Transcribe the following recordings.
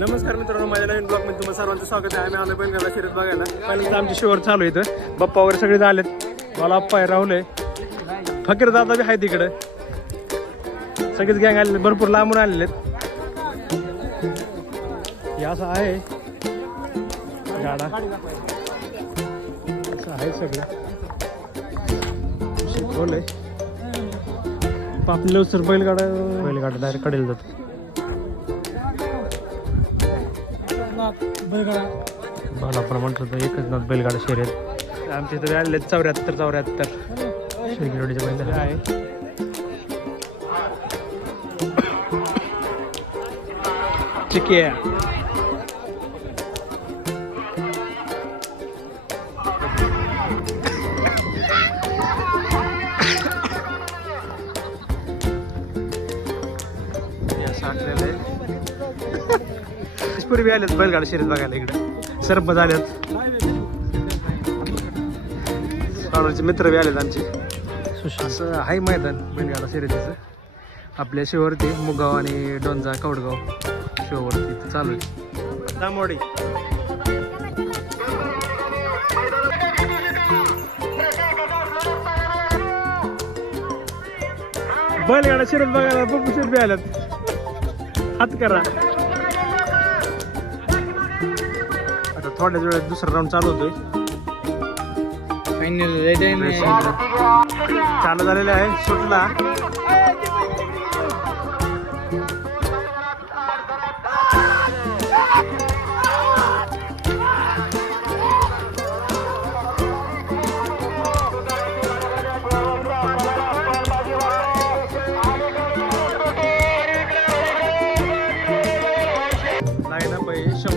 नमस्कार मित्रांनो माझ्या नवीन ब्लॉगमध्ये तुम्हाला सर्वांचं स्वागत आहे. आम्ही आलो पण गेला शर्यत बघायला पहिल्यांदा आमची शिवर चालू आहे इथं. बाप्पा वगैरे सगळे झालेत. मला अप्पा आहे राहुल आहे. फकीर दादा बी आहे तिकडं सगळेच गँग आलेले भरपूर लांबून आलेले आहेत. हे असं आहे. गाडा. असं आहे सगळं. शिकवलंय पापलेव सर बैलगाडा. बैलगाडा डायरेक्ट कडेल जातो. मला पण म्हणतो होतं एकच नाथ बैलगाडा शर्यत. आमच्या इथे आहेत चौऱ्याहत्तर चौऱ्याहत्तर. शिरगिरोडीचे बैल आहे. साठलेले. पूर्वी आलेत बैलगाडा शर्यत बघायला इकडे. सरपंच आलेत. मित्र बी आलेत आमचे. असं आहे मैदान बैलगाडा शर्यतीचं. आपल्या शिववरती मुगाव आणि डोंजा कवडगाव शिववरती चालू आहे. दामोडी. बैलगाडा शर्यत बघायला बघू शर्यत बी आल्यात. हात करा. थोड्याच वेळात दुसरा राऊंड चालू होतोय. चालू झालेला आहे सुटला.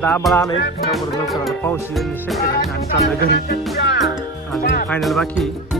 दहा आलं एक त्यामुळे लवकर आलं पाऊस येईल शक्य नाही आणि चाललं घरी अजून फायनल बाकी आहे.